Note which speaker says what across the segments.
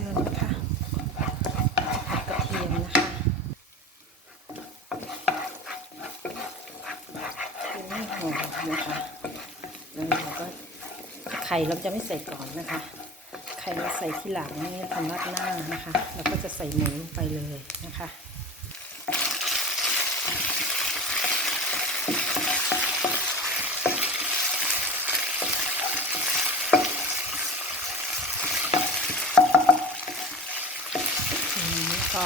Speaker 1: ลือนะคะผัดกระเทียมนะคะเป็นไม่หอมนะคะแล้วเราก็ไข่เราจะไม่ใส่ก่อนนะคะ ไข่เราใส่ที่หลังนี่ทำรัดหน้านะคะแล้วก็จะใส่หมูลงไปเลยนะคะ ทีนี้ ก็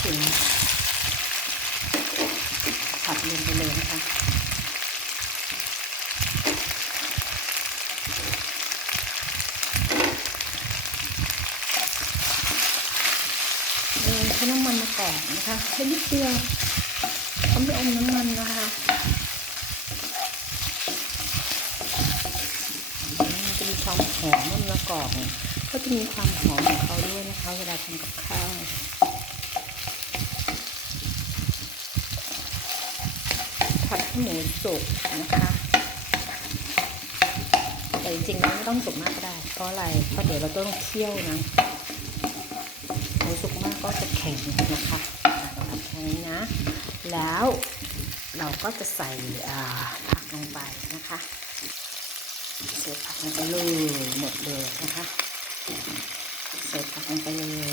Speaker 1: ชิมผัดลงไปเลยนะคะเออใช้น้ำมันมาก่อนนะคะแค่นิดเดียวเขาไม่อมน้ำมันนะคะมันจะมีความหอมมันมะกอกก็จะมีความหอมของเขาด้วยนะคะ เวลาทำกับข้าว ผัดให้หมูสุกนะคะแต่จริงๆแล้วไม่ต้องสุกมากก็ได้เพราะอะไรเพราะเดี๋ยวเราต้องเคี่ยวนะหมูสุกมากก็จะแข็งนะคะเราทำแค่นี้นะ แล้วเราก็จะใส่ผักลงไปนะคะใส่ผักลงไปเลยหมดเลยนะคะใส่ผักลงไปเลย